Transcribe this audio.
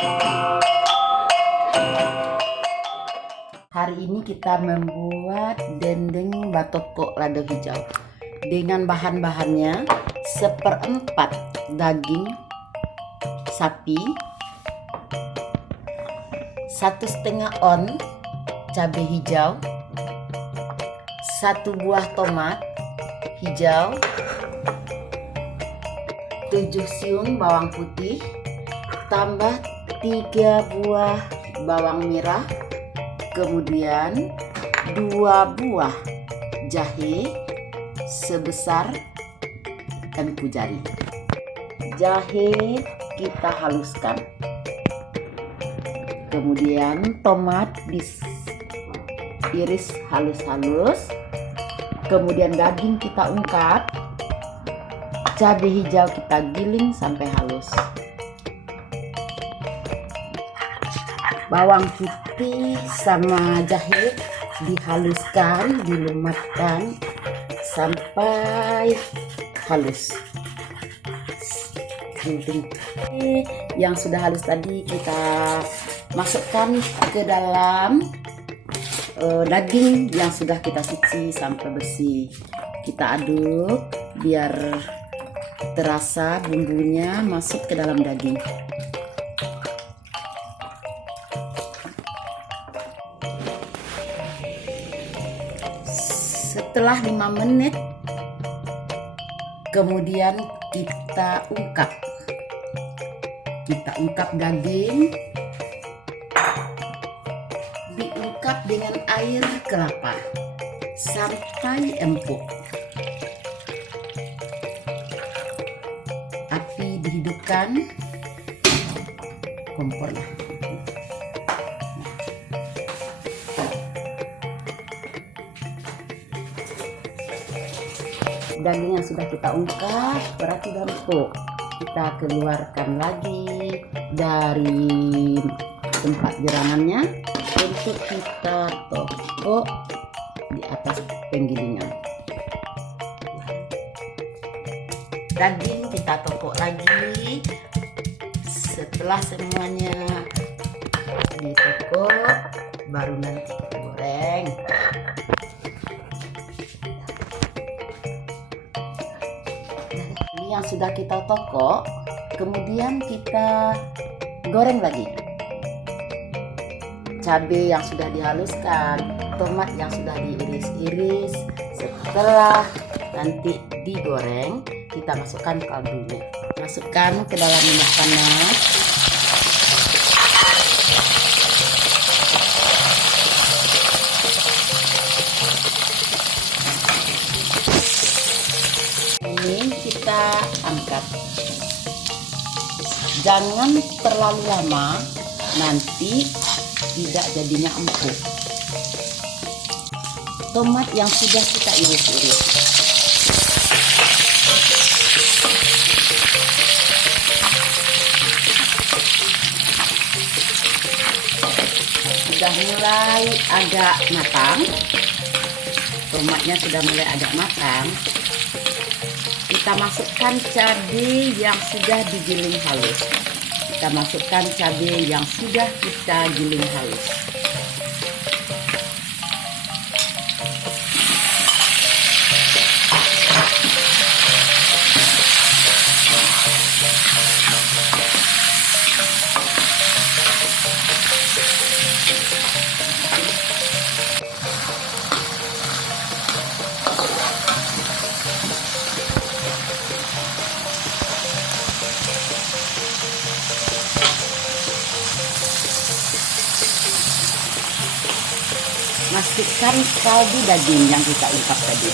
Hari ini kita membuat dendeng batoko lado hijau dengan bahan-bahannya: 1/4 daging sapi, 1,5 on cabai hijau, 1 buah tomat hijau, 7 siung bawang putih, tambah 3 buah bawang merah, kemudian 2 buah jahe sebesar tempu jari. Jahe kita haluskan, kemudian tomat diiris halus-halus, kemudian daging kita ungkap, cabai hijau kita giling sampai halus, bawang putih sama jahe dihaluskan, dilumatkan sampai halus. Yang sudah halus tadi kita masukkan ke dalam daging yang sudah kita cuci sampai bersih. Kita aduk biar terasa bumbunya masuk ke dalam daging. Setelah 5 menit kemudian kita ungkap daging, diungkap dengan air kelapa sampai empuk. Api dihidupkan, kompornya. Daging yang sudah kita ungkap berarti sudah empuk. Kita keluarkan lagi dari tempat jerangannya untuk kita tokok di atas penggilingan. Daging kita tokok lagi. Setelah semuanya ditokok, baru nanti kita goreng. Ini yang sudah kita tokok, kemudian kita goreng lagi. Cabai yang sudah dihaluskan, tomat yang sudah diiris-iris. Setelah nanti digoreng, kita masukkan kaldunya. Masukkan ke dalam minyak panas. Ini kita angkat. Jangan terlalu lama, nanti tidak jadinya empuk. Tomat yang sudah kita iris-iris. Sudah mulai agak matang. Tomatnya sudah mulai agak matang. Kita masukkan cabai yang sudah digiling halus. Kita masukkan cabai yang sudah kita giling halus. Masukkan kaldu daging yang kita ungkap tadi.